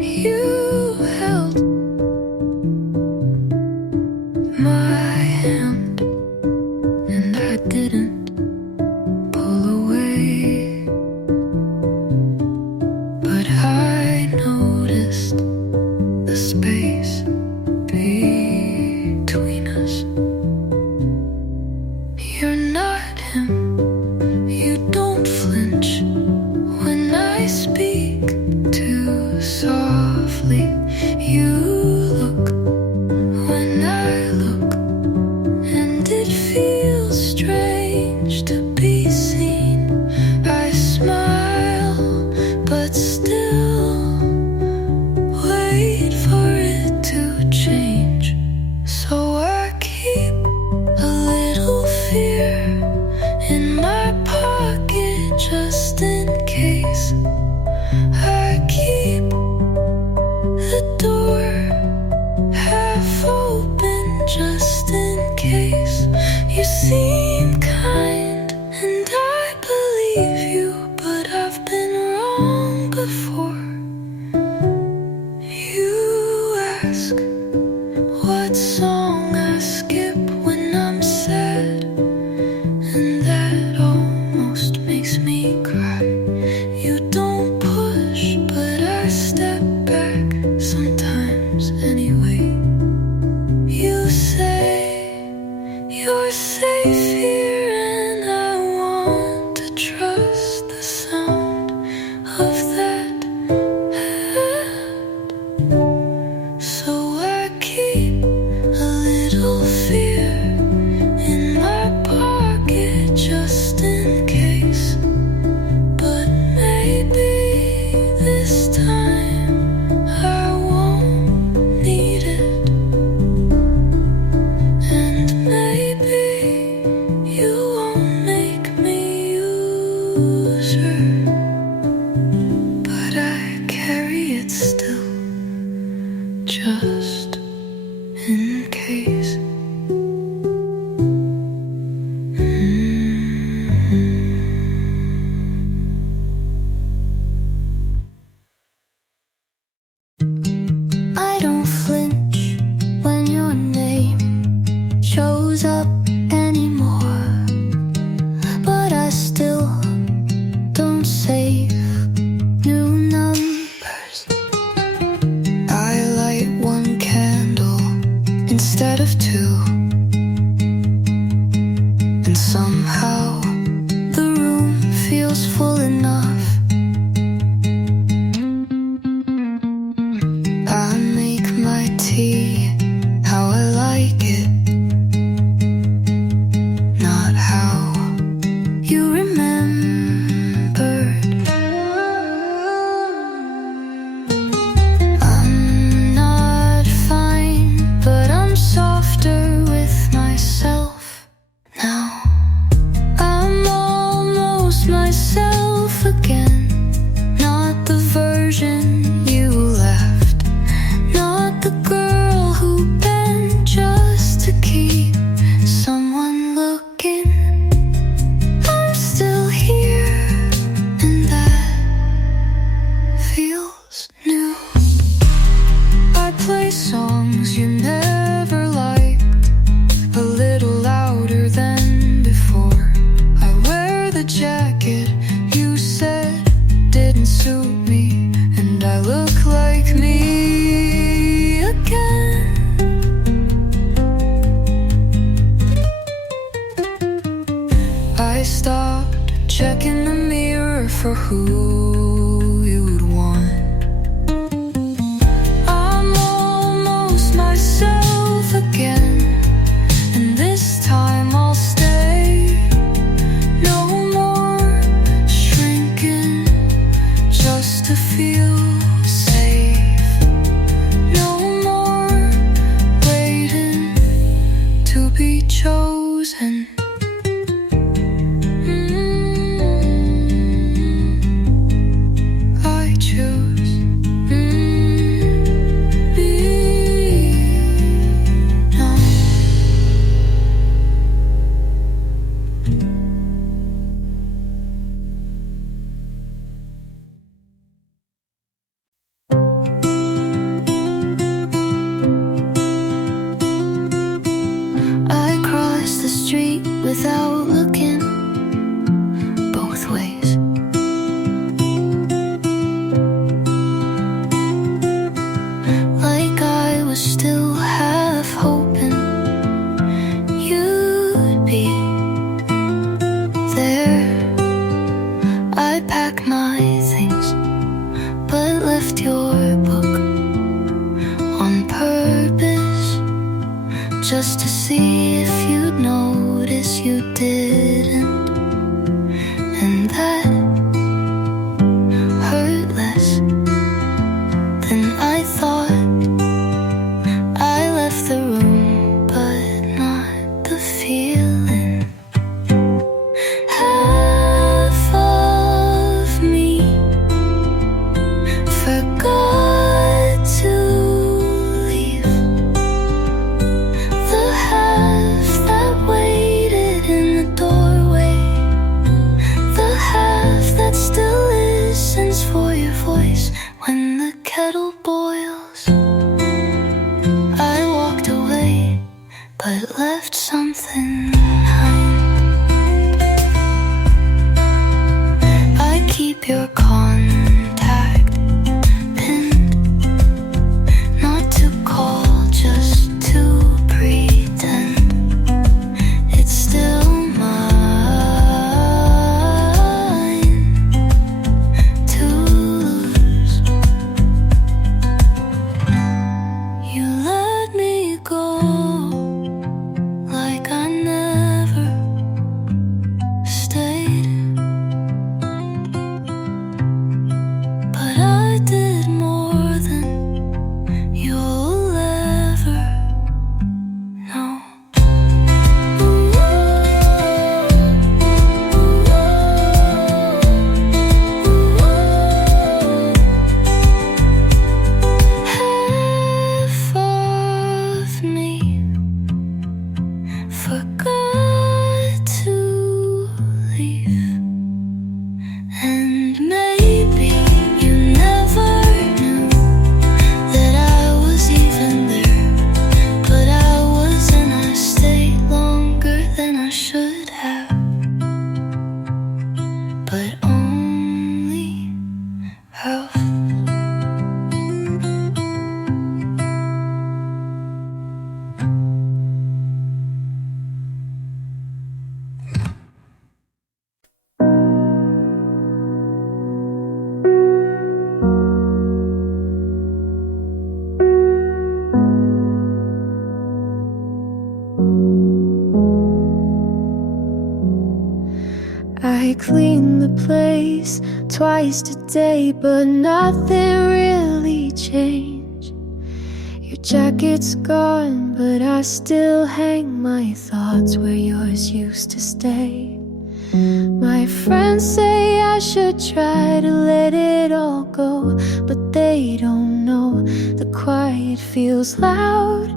You held my hand, and I didn't pull away, but I noticed the space between us. You're not him, you don't flinch when I speak too softly. You look when I look, and it feels strange to be seen. I smile, but still wait for it to change. So I keep a little fear in my pocket just in case. I keep the door half open just in case. You seem kind and I believe you, but I've been wrong before. You ask what song I skip when I'm sad, and that almost makes me cry. You don't push, but I step back sometimes anyway. You say you're safe here, and I want to trust the sound of that hand. So I keep a little fear in my pocket just in case. But maybe this time I won't need it, and maybe you won't make me use her, but I carry it still just in case. I don't flinch when your name shows up anymore, but I still don't save new numbers. I light one candle instead of two, and somehow the room feels full enough. I make my tea how I like it, not how you remembered. I'm not fine, but I'm softer with myself now. I'm almost myself again, not the version you left, not the girl who bent just to keep someone looking. I'm still here, and that feels new. I play songs you never liked, a little louder than before. I wear the jacket you said didn't suit me, and I look like me again. I stopped checking the mirror for who you'd want. I'm almost myself again, and this time I'll stay. No more shrinking just to feel safe. No more waiting to be chosen. pack my things, but left your book on purpose, just to see if you'd notice. You didn't, and that hurt less than I thought. I left the room, but not the feeling. Half of me forgot to leave. The half that waited in the doorway, the half that still listens for your voice when the kettle boils. I walked away, but left something behind. I keep your contact pinned, not to call, just to pretend it's still mine to lose. You let me go like I never stayed, but I did more than you'll ever know. Half of me forgot to leave, and maybe you never knew that I was even there, but I was, and I stayed longer than I should have, but only half. I clean the place twice today, but nothing really changed. Your jacket's gone, but I still hang my thoughts where yours used to stay. My friends say I should try to let it all go, but they don't know the quiet feels loud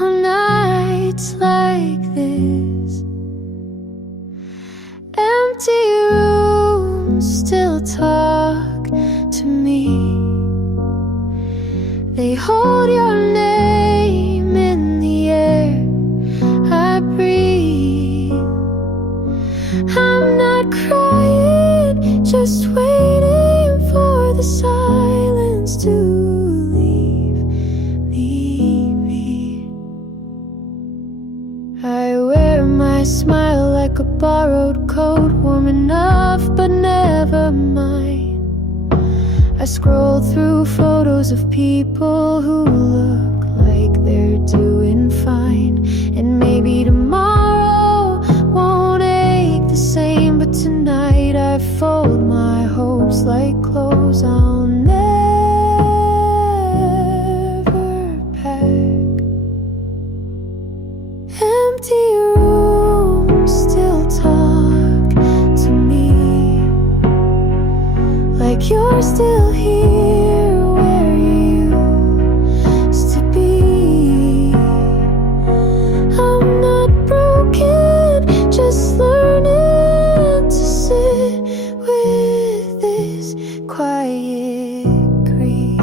on nights like this. Empty rooms still talk to me. They hold your name in the air I breathe. I'm not crying, just waiting for the silence to leave me be. I wear my smile like a borrowed coat, warm enough but never mine. I scroll through photos of people who look like they're doing fine, and maybe tomorrow won't ache the same, but tonight I fold my hopes like clothes I'll never pack. Empty rooms still talk to me, like you're still here where you used to be. I'm not broken, just learning to sit with this quiet grief.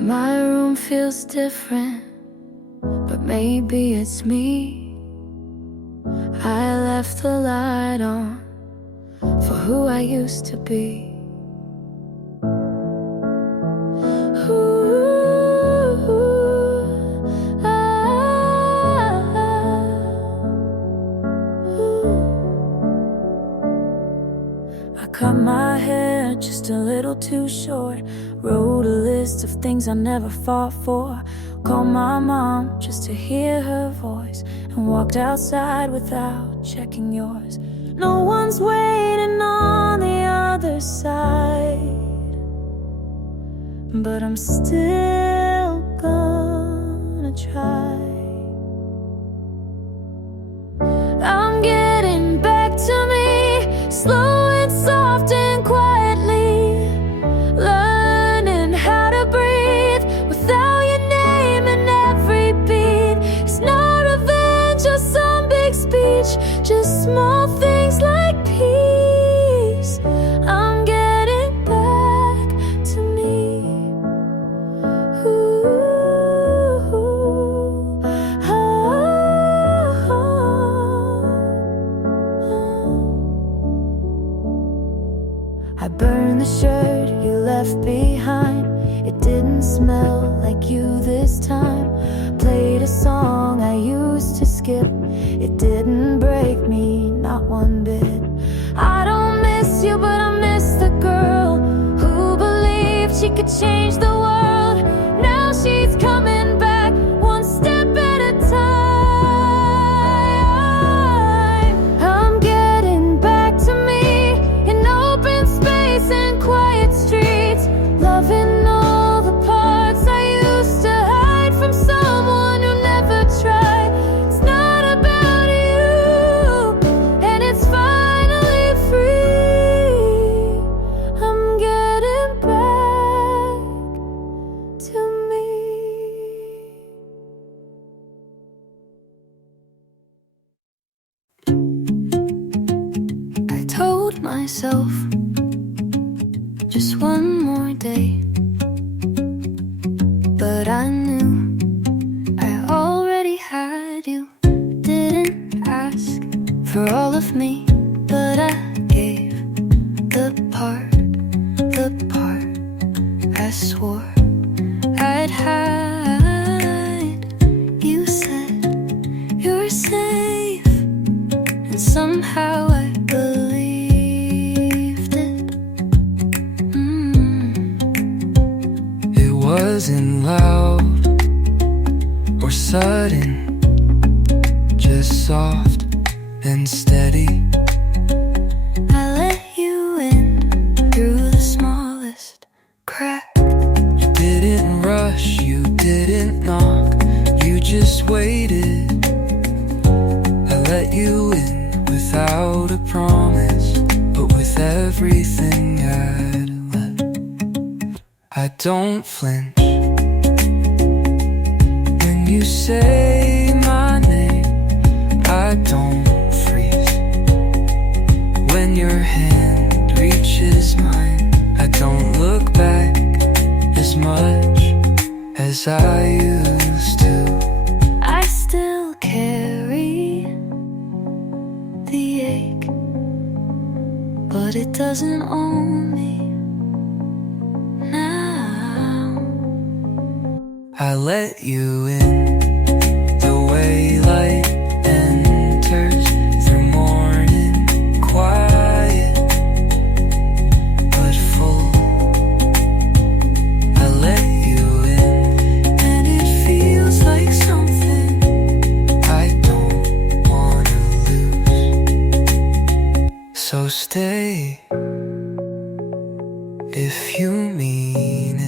My room feels different, but maybe it's me. I left the light on for who I used to be. I cut my hair just a little too short, wrote a list of things I never fought for, called my mom just to hear her voice, and walked outside without checking yours. No one's waiting on the other side, but I'm still gonna try. I'm getting back to me, slow and soft and quietly, learning how to breathe without your name in every beat. It's not revenge or some big speech, just small things like peace. I'm getting back to me. Ooh, oh, I burned the shirt you left behind. It didn't smell like you this time. Played a song I used to skip. It didn't break me, not one bit. I don't miss you, but I miss the girl who believed she could change the world. Now she's coming back, one step at a time. I'm getting back to me in open space and quiet streets, loving all the parts I used to hide from someone who never tried. It's not about you, and it's finally free. I'm getting back to me. I told myself just one more day, but I knew I already had you. Didn't ask for all of me, but I gave the part I swore I'd hide. You said you're safe, and somehow I believed it. It wasn't loud or sudden, just soft and steady. I let you in through the smallest crack. You didn't rush, you didn't knock, you just waited. I let you in without a promise, but with everything I'd left. I don't flinch when you say my name. I don't freeze when your hand reaches mine. I don't look back as much as I used to. I still carry the ache, but it doesn't own me now. I let you in the way light enters through morning quiet but full. I let you in, and it feels like something I don't wanna lose. So stay if you mean it.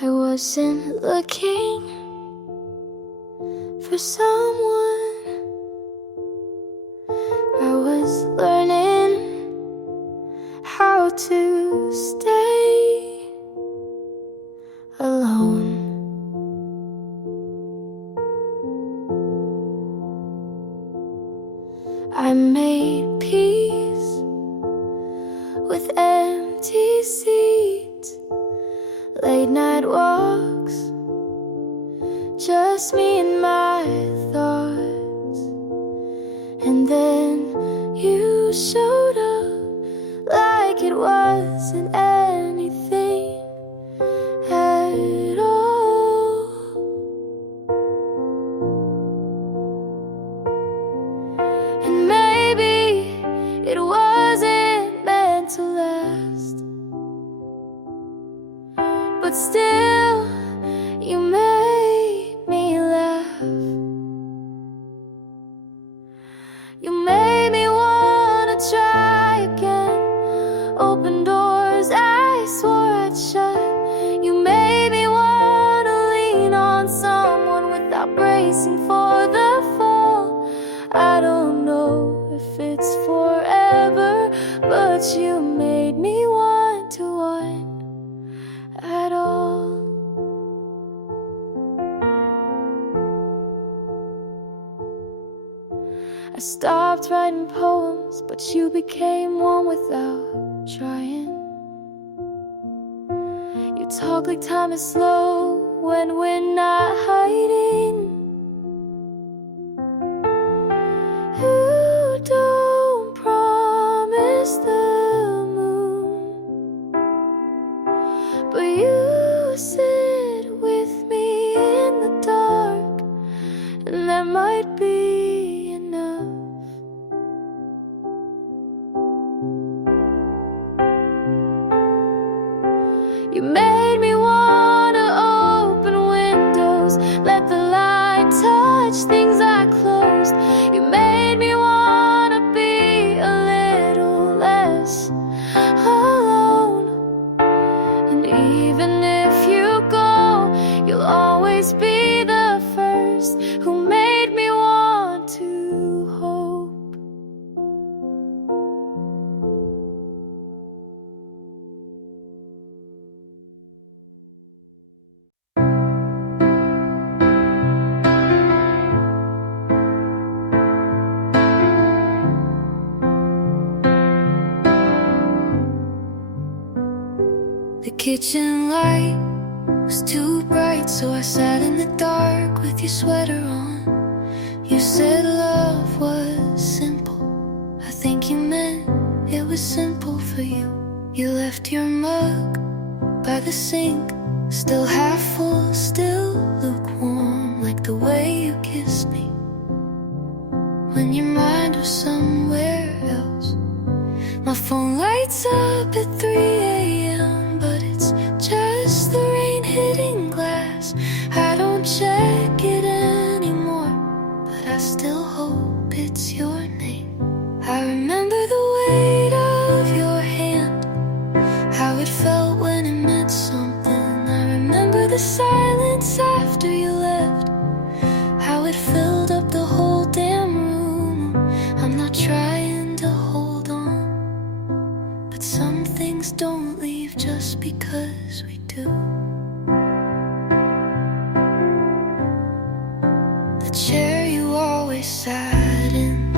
I wasn't looking, for someone. I was learning how to stay alone. I made peace with empty seats, late night walks, just me and my thoughts. And then you showed up like it wasn't anything at all. And maybe it wasn't meant to last, but still you made me laugh. You made me wanna try again, open doors I swore I'd shut. You made me wanna lean on someone without bracing for the fall. I don't know if it's forever, but you made me want to wind at all. I stopped writing poems, but you became one without trying. You talk like time is slow when we're not hiding. You don't promise the moon, but you sit with me in the dark, and that might be enough. You made me wanna open windows, let the light touch things I closed. You made me wanna be a little less alone. And even if you go, you'll always be the first who made me want to hope. The kitchen light was too bright, so I sat in the dark with your sweater on. You said love was simple. I think you meant it was simple for you. You left your mug by the sink, still half full, still lukewarm, like the way you kissed me when your mind was somewhere else. My phone lights up at 3 a.m., but it's just the rain hitting glass. I don't check it anymore, but I still hope it's your name. I remember the weight of your hand, how it felt when it meant something. I remember the silence after you left, how it filled up the whole damn room. I'm not trying to hold on, but some things don't leave just because we do. The chair you always sat in,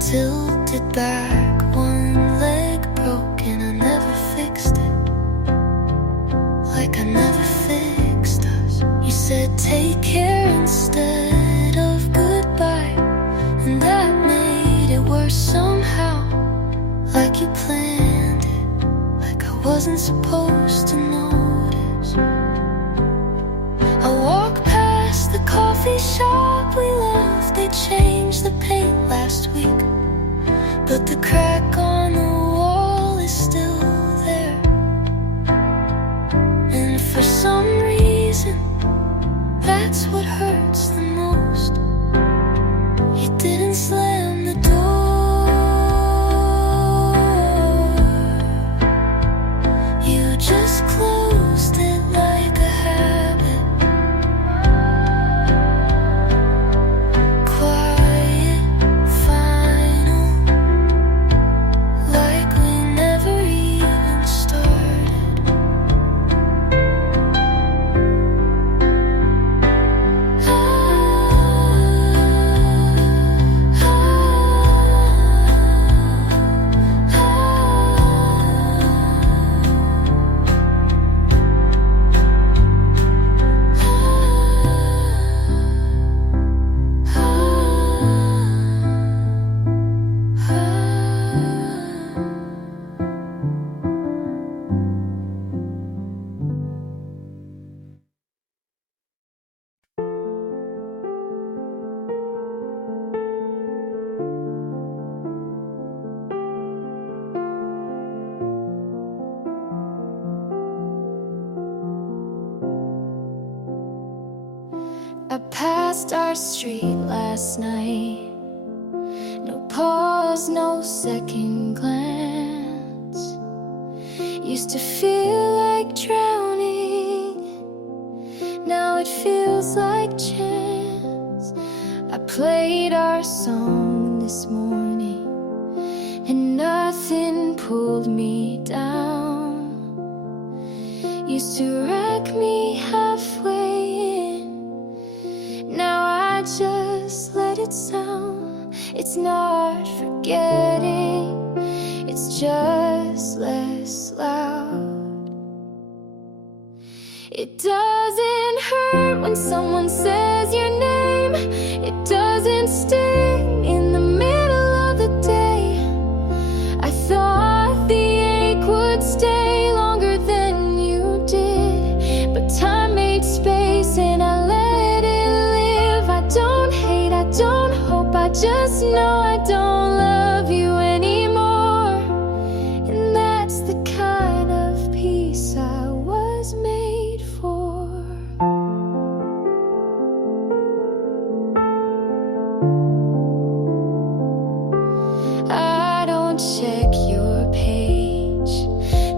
tilted back, one leg broken. I never fixed it, like I never fixed us. You said take care instead of goodbye, and that made it worse somehow, like you planned it, like I wasn't supposed to notice. I walk past the coffee shop we left. They changed the paint last week, but the crack on the wall is still there. And for some reason, that's what hurts the most. You didn't slam the door, you just closed it like a habit. I passed our street last night. No pause, no second glance. Used to feel like drowning, now it feels like chance. I played our song this morning, and nothing pulled me down. Used to wreck me halfway in, now I just let it sound. It's not forgetting, it's just less loud. It doesn't hurt when someone says your name. It doesn't sting in the middle of the day. I thought the ache would stay longer than you did, but time made space and I let it live. I don't hate, I don't hope, I just know I don't love you anymore. And that's the kind of peace I was made for. I don't check your page,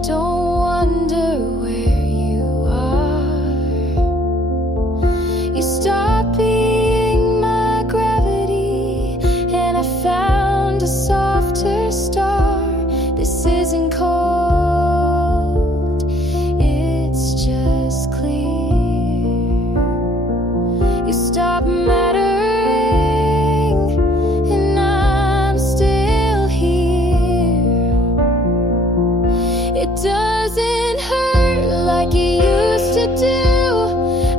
don't wonder where you are. You stopped being my gravity, and I found a softer star. This isn't cold, it's just clear. You stopped mattering, and I'm still here. It doesn't hurt like it used to do.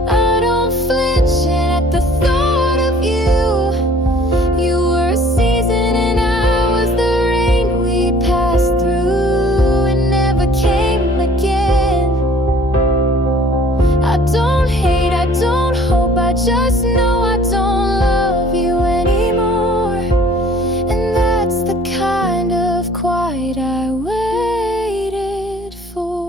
I don't flinch at the thought of you. You were a season and I was the rain we passed through and never came again. I don't hate, I don't hope, I just know I don't love you anymore. And that's the kind of quiet I waited for.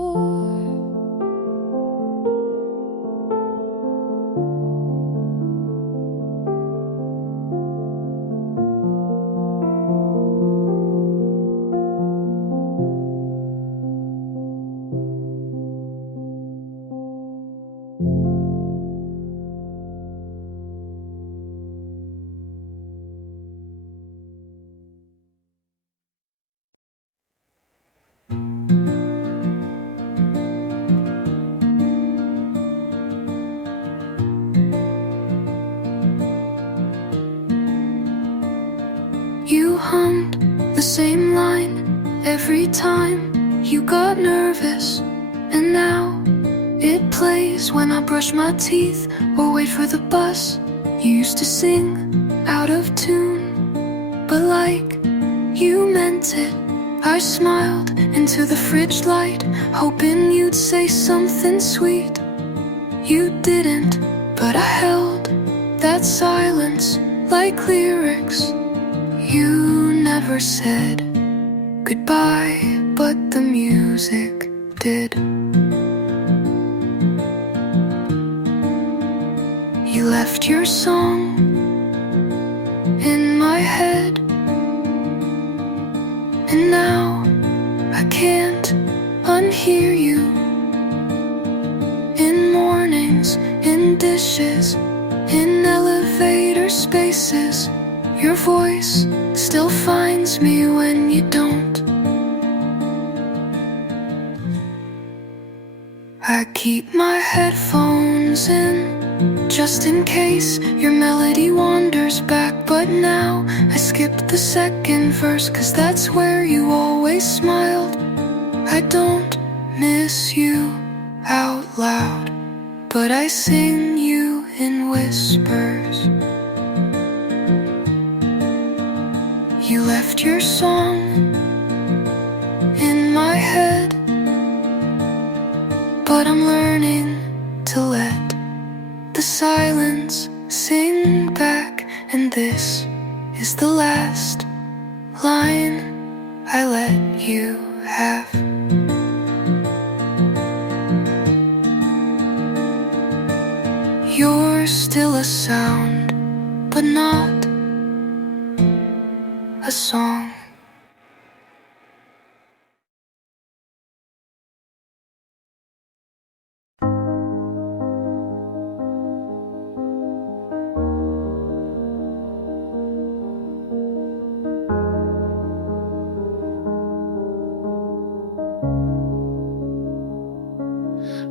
You hummed the same line every time you got nervous, and now it plays when I brush my teeth or wait for the bus. You used to sing out of tune, but like you meant it. I smiled into the fridge light, hoping you'd say something sweet. You didn't, but I held that silence like lyrics. You never said goodbye, but the music did. You left your song in my head, and now I can't unhear you. In mornings, in dishes, in elevator spaces, your voice still finds me when you don't. I keep my headphones in, just in case your melody wanders back. But now I skip the second verse, 'cause that's where you always smiled. I don't miss you out loud, but I sing you in whispers. You left your song in my head, but I'm learning to let the silence sing back. And this is the last line I let you have. You're still still a sound, but not a song.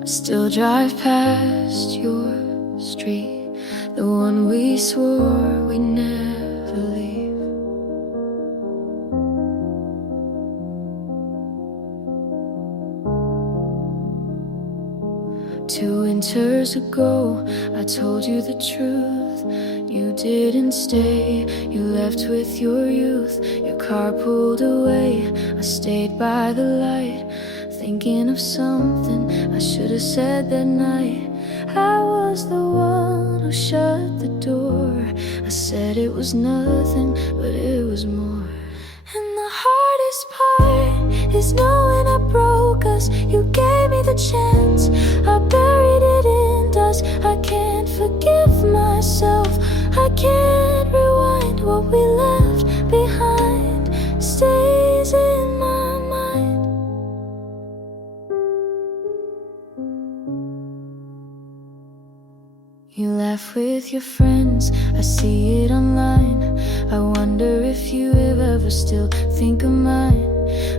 I still drive past your street, the one we swore we'd never leave. Two winters ago, I told you the truth. You didn't stay, you left with your youth. Your car pulled away, I stayed by the light, thinking of something I should have said that night. I was the one who shut the door. I said it was nothing, but it was more. And the hardest part is knowing I broke us. You gave me the chance, I buried it in dust. I can't forgive myself, I can't rewind. What we left behind stays in my mind. You laugh with your friends, I see it online. I wonder if you ever still think of mine.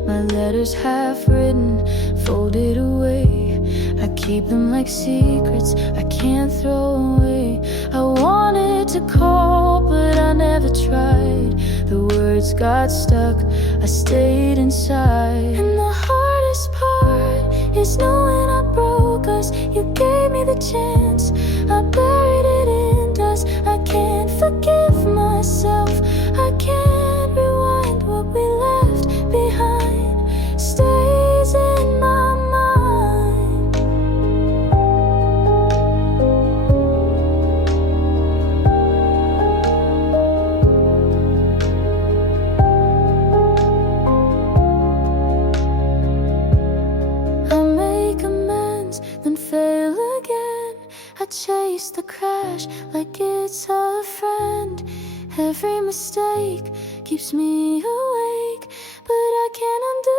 My letters half written, folded away. I keep them like secrets I can't throw away. I wanted to call, but I never tried. The words got stuck, I stayed inside. And the hardest part is knowing I broke us. You gave me the chance, I buried it in dust. I can't forgive myself, I can't rewind. What we left behind stays in my mind. I make amends, then fail again. I chase the crash like it's a friend. Every mistake keeps me awake, but I can't undo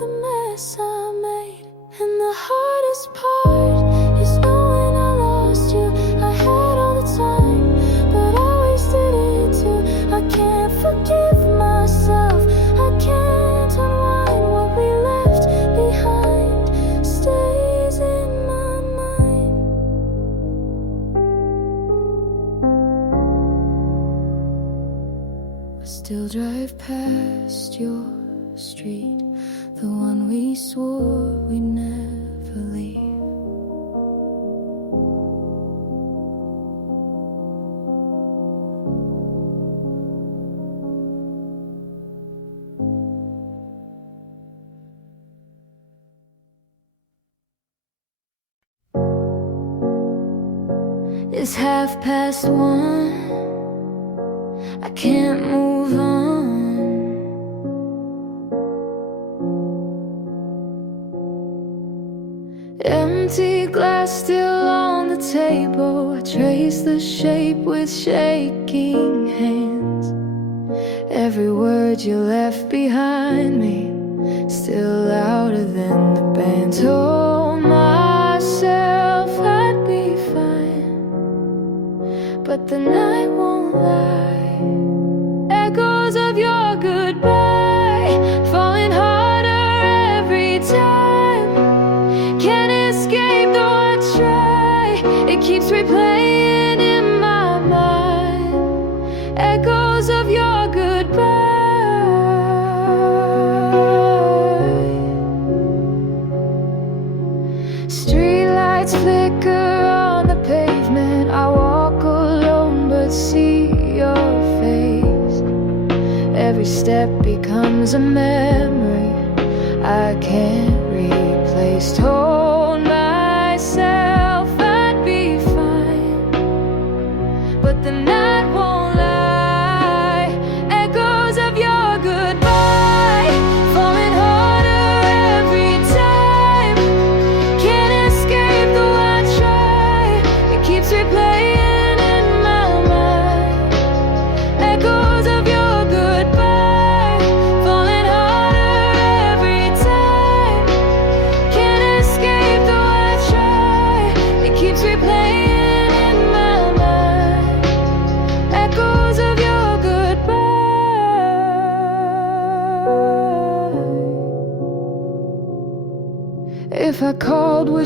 the mess I made. And the hardest part is knowing I lost you. I had all the time, but I wasted it too. I can't forgive myself, I can't unwind. What we left behind stays in my mind. I still drive past your street, the one we swore we'd never leave. It's 1:30. I can't move on. Empty glass still on the table. I trace the shape with shaking hands. Every word you left behind me, still louder than the band. Told myself I'd be fine, but the night won't lie. Echoes of your goodbye falling harder every time. Can't escape though I try, it keeps replaying in my mind. Echoes of your goodbye. Streetlights flicker on the pavement. I walk alone but see your face. Every step becomes a memory I can't replace. Told myself I'd be fine, but the night won't lie. Echoes of your goodbye falling harder every time. Can't escape though I try, it keeps replaying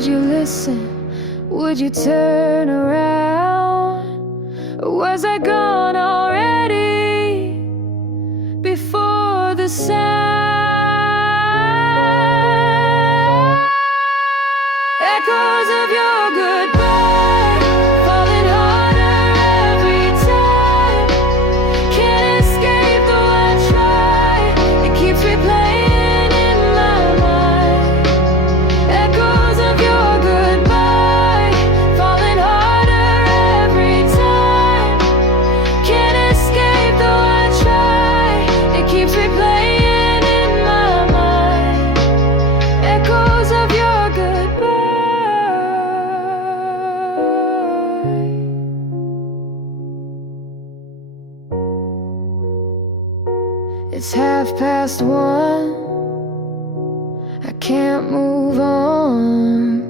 Would you listen? Would you turn around? Or was I gone already before the sound? Echoes of your goodbye falling harder every time. Can't escape though I try. It keeps replaying in my mind. Echoes of your goodbye falling harder every time. Can't escape though I try. It keeps replaying in my mind. Echoes of your goodbye. It's 1:30. I can't move on.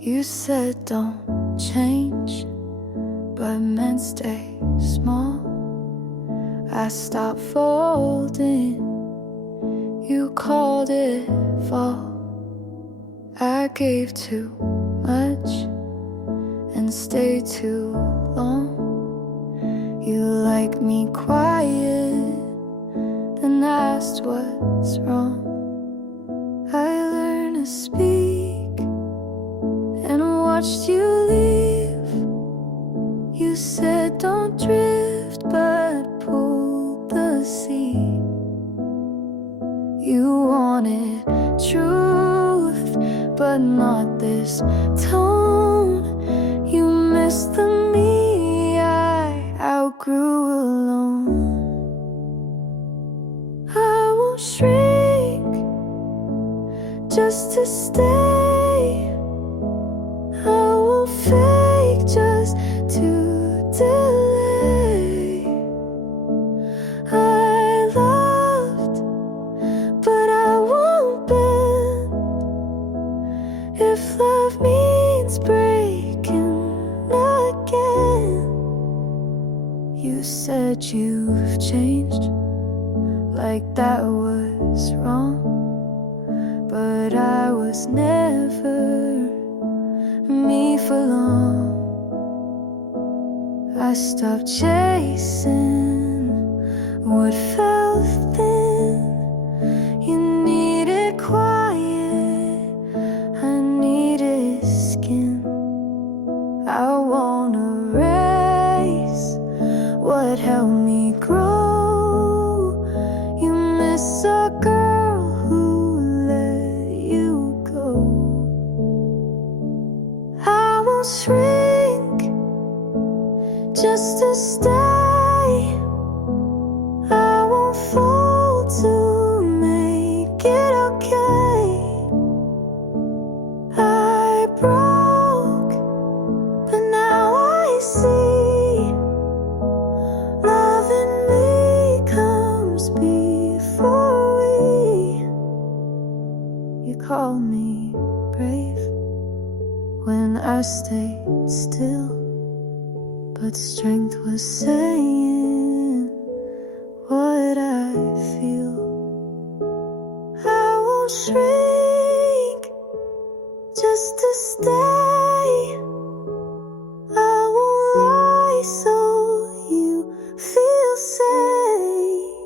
You said don't change, but men stay small. I stopped folding. You called it fall. I gave too much and stayed too long. You like me quiet, then asked what's wrong. I learned to speak and watched you leave. You said don't drift, but pulled the sea. You wanted truth, but not this tone. You missed the me I outgrew alone. I won't shrink just to stay. I won't fake just to delay. I loved, but I won't bend. If love means breaking again. You said you've changed, like that was wrong. But I was never me for long. I stopped chasing what felt thin. You needed quiet, I needed skin. I won't erase what helped me grow. You miss a girl who let you go. I won't shrink just to stay. I won't fall to make it okay. I broke, but now I see love in me comes before we. You call me brave when I stayed still, but strength was saying what I feel. I won't shrink just to stay. I won't lie so you feel safe.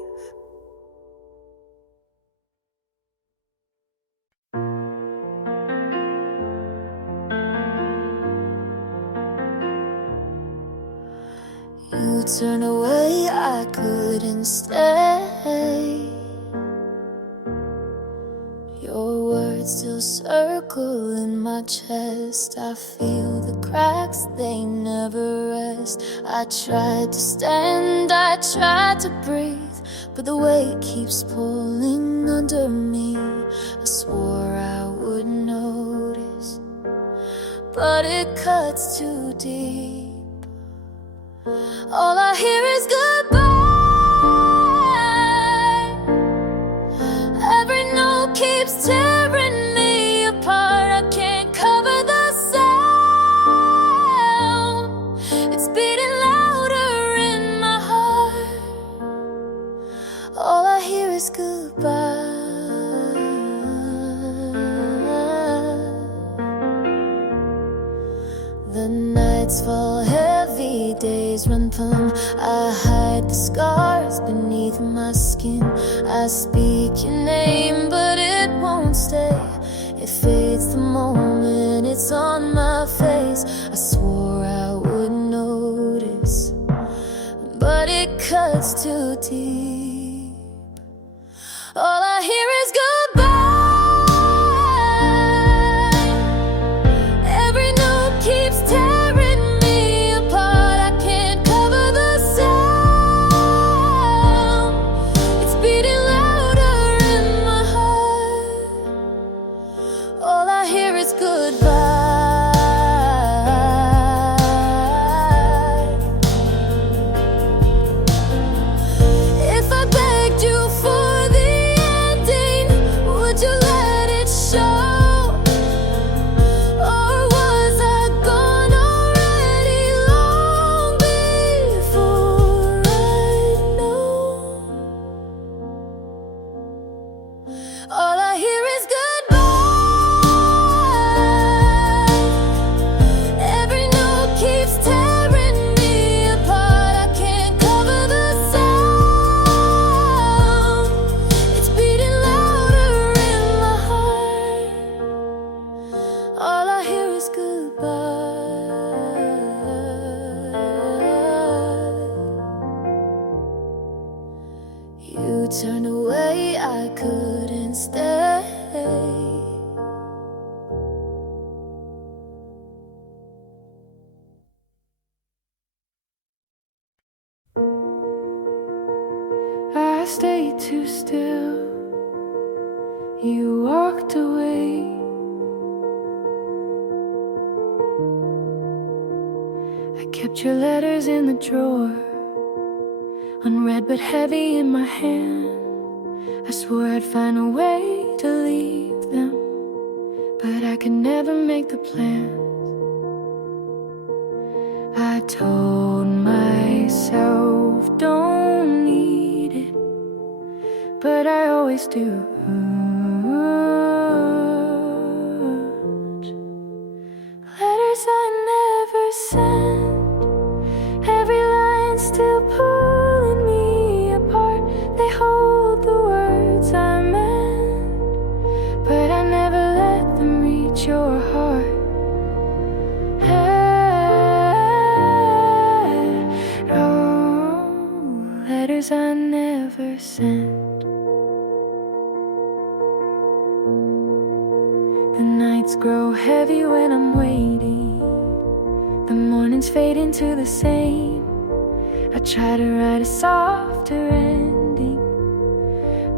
You turned away, I couldn't stay. Your words still circle in my chest. I feel the cracks, they never rest. I tried to stand, I tried to breathe, but the weight keeps pulling under me. I swore I would notice, but it cuts too deep. All I hear is goodbye. Every note keeps tearing The nights fall heavy, days run plumb. I hide the scars beneath my skin. I speak your name, but it won't stay. It fades the moment it's on my face. I swore I would notice, but it cuts too deep. All I hear is goodbye. Every note keeps tearing me apart. I can't cover the sound. It's beating louder in my heart. All I hear is goodbye. If I begged you for the ending, would you let it show? Or was I gone already long before I know? All I hear is goodbye. Every note keeps tearing me apart. I can't cover the sound. It's beating louder in my heart. All I hear is goodbye. You turned away, I couldn't stay. I stayed too still. You walked away. I kept your letters in the drawer, unread but heavy in my hand. I swore I'd find a way to leave them, but I could never make the plans. I told myself don't need it, but I always do. Letters I never sent, every line still pulling me apart. They hold the words I meant, but I never let them reach your heart. Oh, letters I never sent. The nights grow heavy when I'm waiting. The mornings fade into the same. I try to write a softer ending,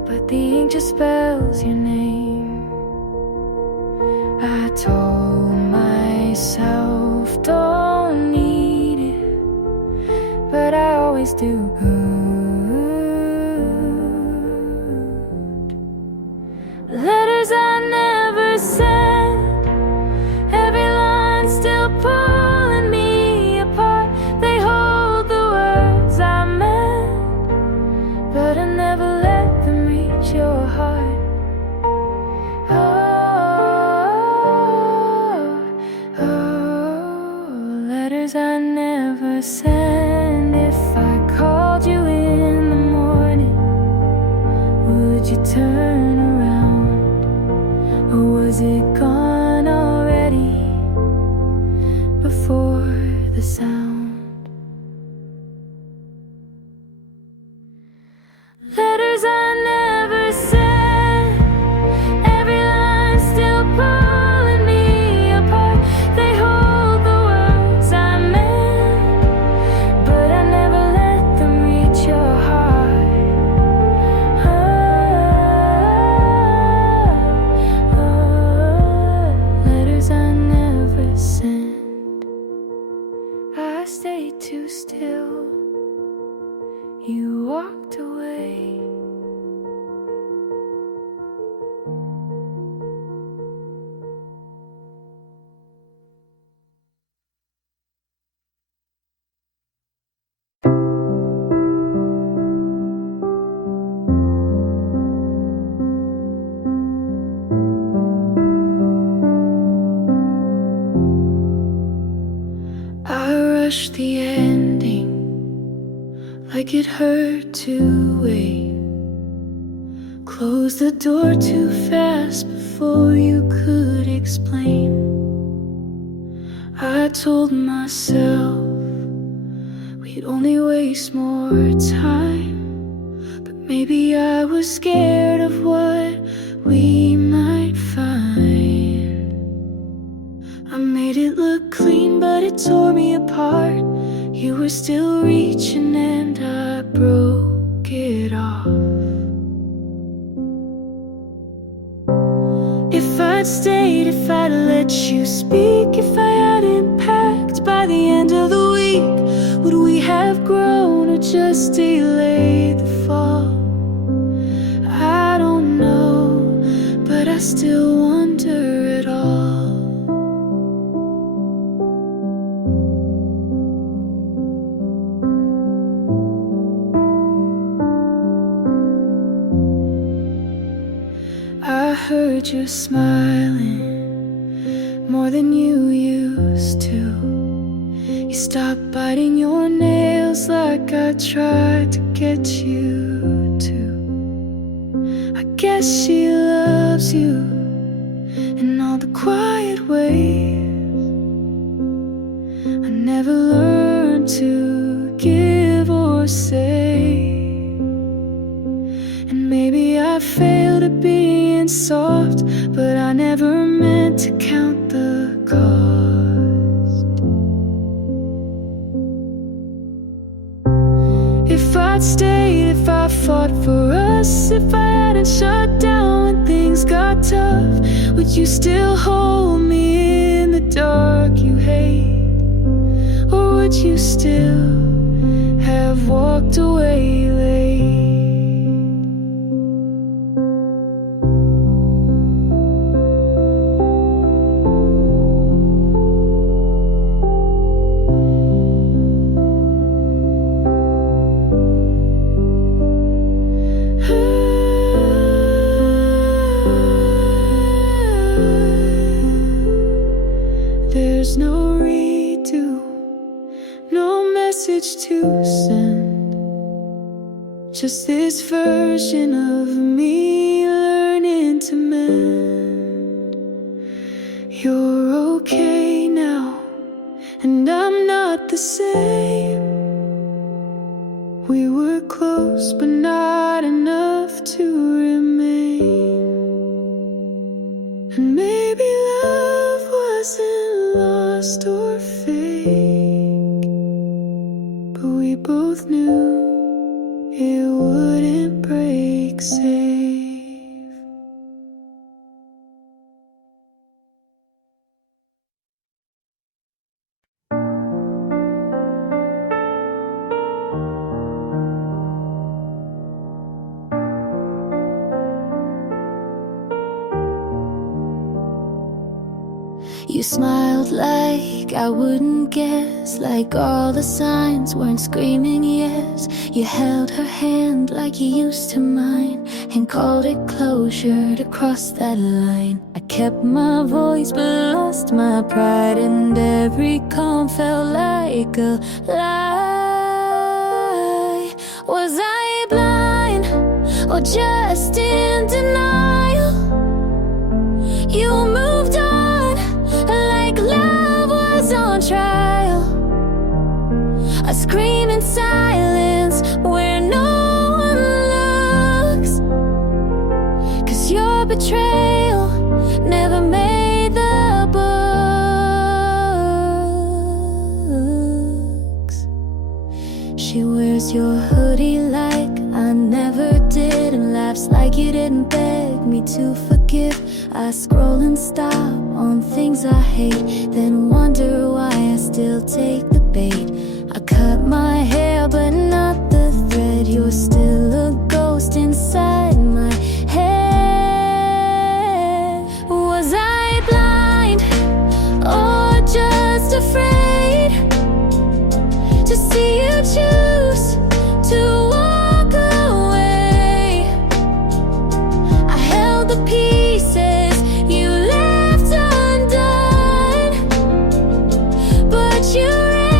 but the ink just spells your name. I told myself don't need it, but I always do. Letters I never sent, every line still pulling me apart. They hold the words I meant, but I never let them reach your heart. Oh, letters I never sent. If I called you in the morning, would you turn around? Or was it gone already before the sound? Letters I never sent, every line still pulling me apart. They hold the words I meant, but I never let them reach your heart. Letters I never sent. I stayed too still. You walked away. rush the ending like it hurt to wait. Close the door too fast before you could explain. I told myself we'd only waste more time, but maybe I was scared of what we might find. I made it look clean, but it tore me apart. You were still reaching and I broke it off. If I'd stayed, if I'd let you speak, if I hadn't packed by the end of the week, would we have grown or just delayed the fall? I don't know, but I still wonder at all. I heard you smiling more than you used to. You stopped biting your nails like I tried to get you to. I guess she loves you in all the quiet ways. I never learned to give or say, and maybe I failed at being soft, but I never meant to count the cost. If I'd stayed, if I fought for us, if I hadn't shut down when things got tough, would you still hold me in the dark you hate? Or would you still have walked away late? There's no redo, no message to send, just this version of me learning to mend. You're okay now, and I'm not the same. We were close, but not enough to remain. And maybe love wasn't lost or fake, but we both knew it wouldn't break safe. You smiled like I wouldn't guess, like all the signs weren't screaming yes. You held her hand like you used to mine, and called it closure to cross that line. I kept my voice but lost my pride, and every calm felt like a lie. Was I blind or just in denial? You moved on like love was on trial. I scream in silence where no one looks, 'cause your betrayal never made the books. She wears your hoodie like I never did, and laughs like you didn't beg me to forgive. I scroll and stop on things I hate, then wonder why I still take the bait. I cut my hair but not the thread. You're still a ghost inside my head. Was I blind or just afraid to see you choose to walk away? I held the pieces you left undone, but you ran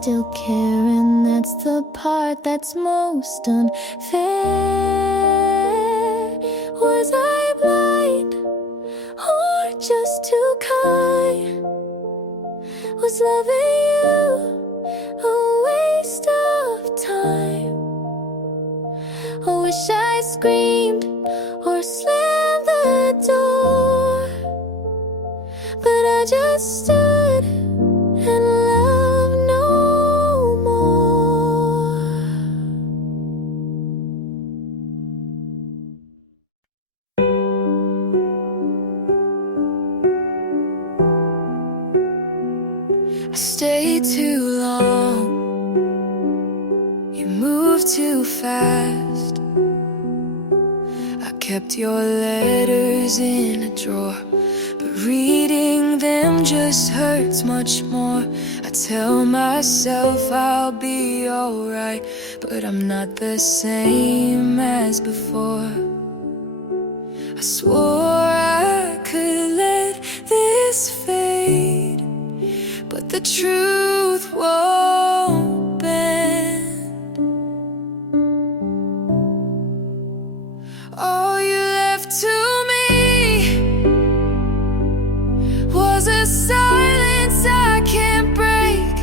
still care, and that's the part that's most unfair. Was I blind or just too kind? Was loving you a waste of time? I wish I screamed or slammed the door, but I just stood and loved no more. I stayed too long, you moved too fast. I kept your letters in a drawer, but reading them just hurts much more. I tell myself I'll be alright, but I'm not the same as before. I swore I could let this fade, but the truth won't bend. All you left to me was a silence I can't break.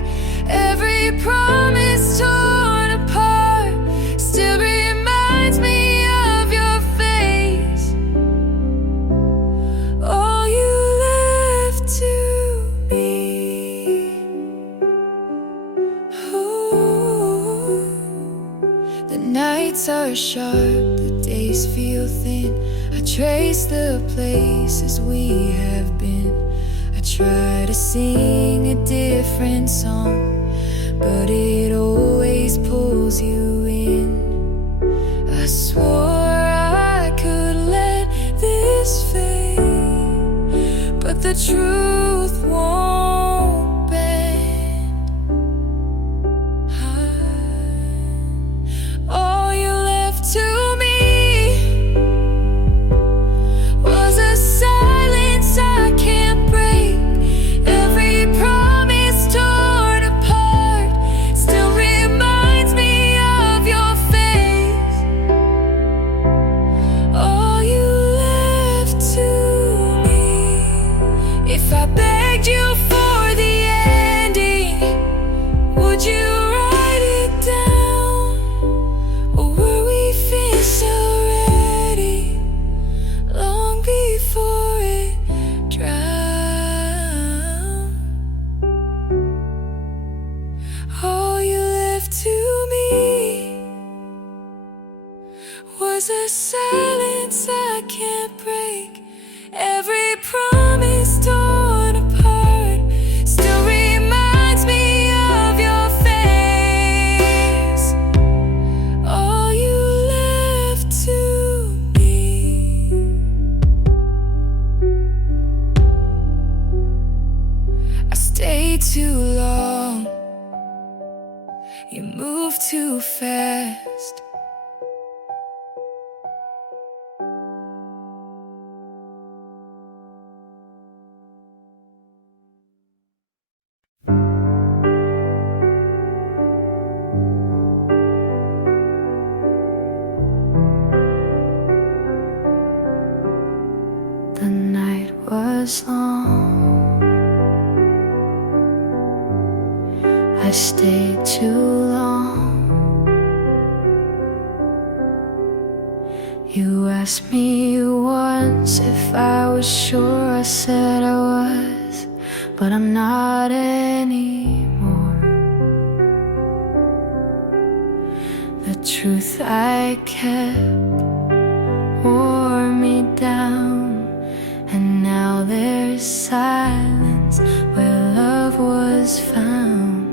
Every promise torn apart still reminds me of your face. All you left to me. Ooh. The nights are sharp, the days feel thin. I trace the places we have been. I try to sing a different song, but it always pulls you in. I swore I could let this fade, but the truth won't bend. All you left to me was a silence I can't break. Every promise torn apart still reminds me of your face. All you left to me. If I begged you for the ending, would you write it down? Or were we finished already, long before it drowned? All you left to me was a silence I can't break. Every promise torn apart still reminds me of your face. All you left to me. I stayed too long, you moved too fast. The night was long, I stayed too long. You asked me once if I was sure, I said I was, but I'm not anymore. The truth I kept wore me down, and now there's silence where love was found.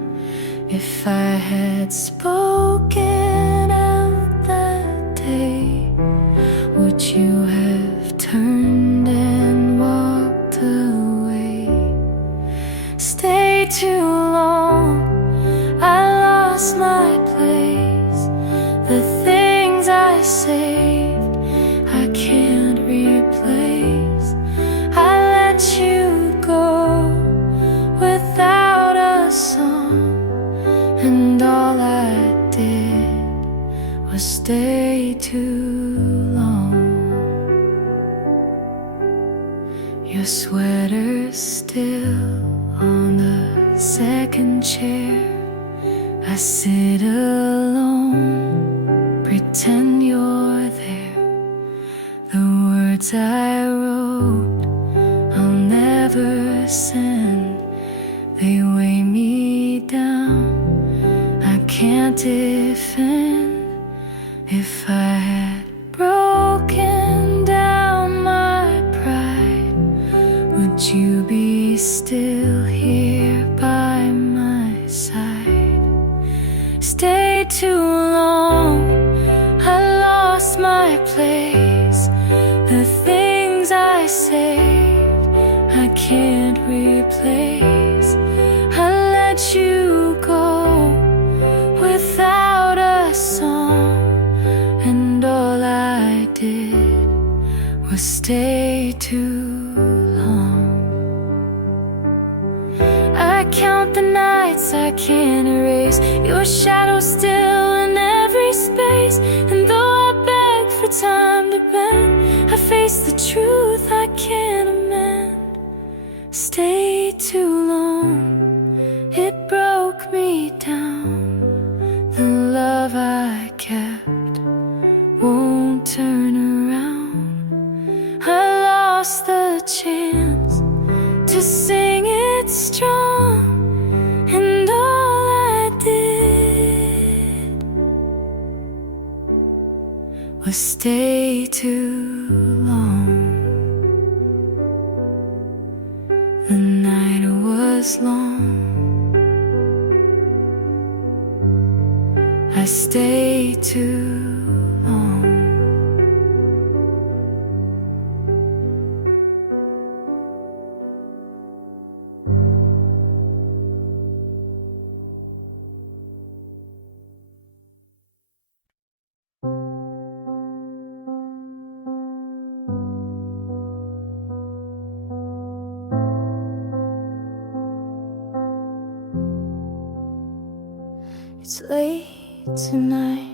If I had spoken out that day, would you have turned and walked away? Stay too long, I lost my place. The things I saved, I can't replace. I let you go without a song, too long. Your sweater's still on the second chair. I sit alone, pretend you're there. The words I wrote, I'll never send. They weigh me down, I can't defend. If I had broken down my pride, would you be still here by my side? Stay too long, I lost my place. The things I saved, I can't replace. I let you go without a song, and all I did was stay too long. I count the nights I can't erase, your shadow still in every space. And though I beg for time to bend, I face the truth I can't amend. Stay too long, it broke me down. The love I kept won't turn around. I lost the chance to sing it strong, and all I did was stay too long. The night was long, I stayed too long. It's late tonight,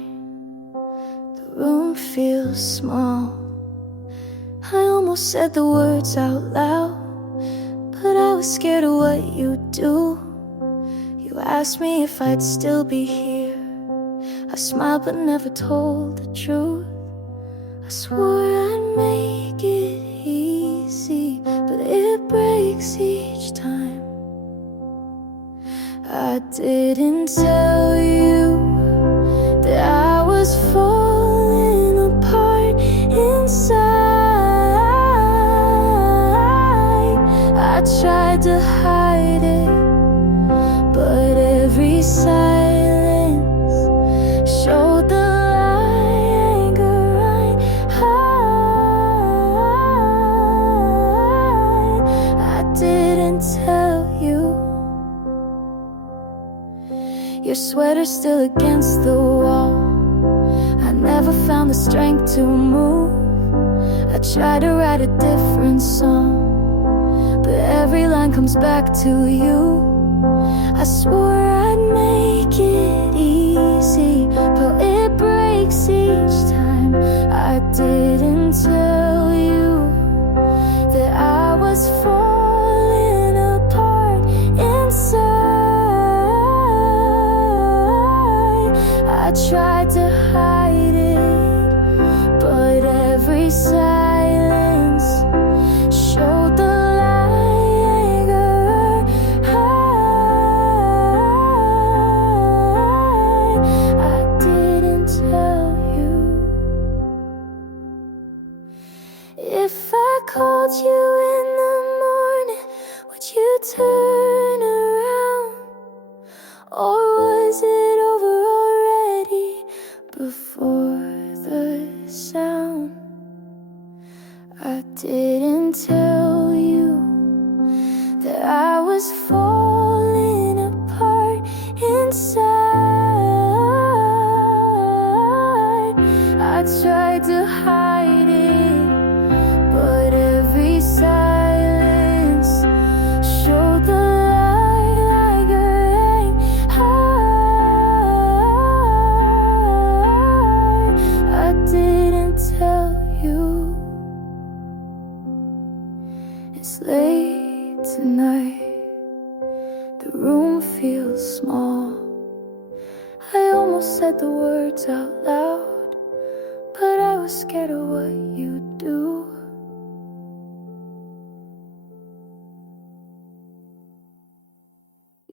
the room feels small. I almost said the words out loud, but I was scared of what you'd do. You asked me if I'd still be here. I smiled but never told the truth. I swore I'd make it easy, but it breaks each time. I didn't tell you that I was falling apart inside. I tried to hide it, but every silence showed the lie I didn't tell you. Your sweater's still against the wall. I never found the strength to move. I tried to write a different song, but every line comes back to you. I swore I'd make it easy, but it breaks each time. I didn't tell you that I was falling apart inside. I tried to hide it, but every silence showed the light I didn't tell you. If I called you in the morning, would you turn around? Or was it over already before the sound? I didn't tell you that I was falling apart inside. I tried to hide it, but every silence showed the light like a ring high. I did It's late tonight, the room feels small. I almost said the words out loud, but I was scared of what you'd do.